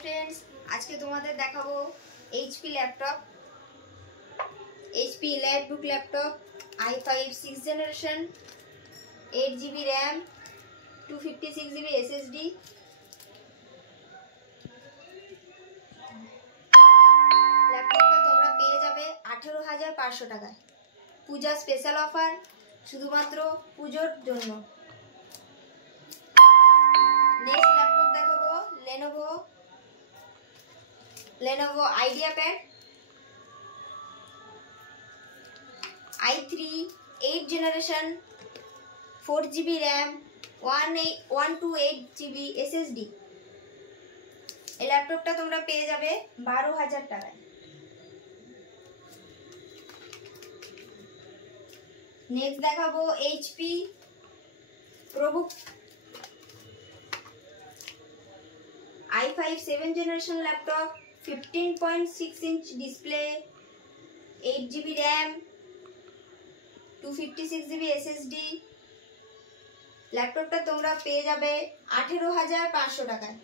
Friends, आज के तुम्हारे देखाबो HP laptop, HP EliteBook laptop i5 6th generation 8GB RAM 256GB SSD। लैपटॉपটা তোমরা পেয়ে যাবে 18,500 টাকায়। পূজা স্পেশাল অফার শুধুমাত্র পূজোর জন্য। নেক্সট ল্যাপটপ দেখাবো Lenovo IdeaPad i3 8th generation 4GB RAM 128GB SSD। এই ল্যাপটপটা তোমরা পেয়ে যাবে 12,000 টাকায়। নেক্সট দেখাবো HP ProBook i5 7th generation laptop 15.6-inch display 8GB RAM 256GB SSD। ল্যাপটপটা তোমরা পেয়ে যাবে 18,500 টাকায়।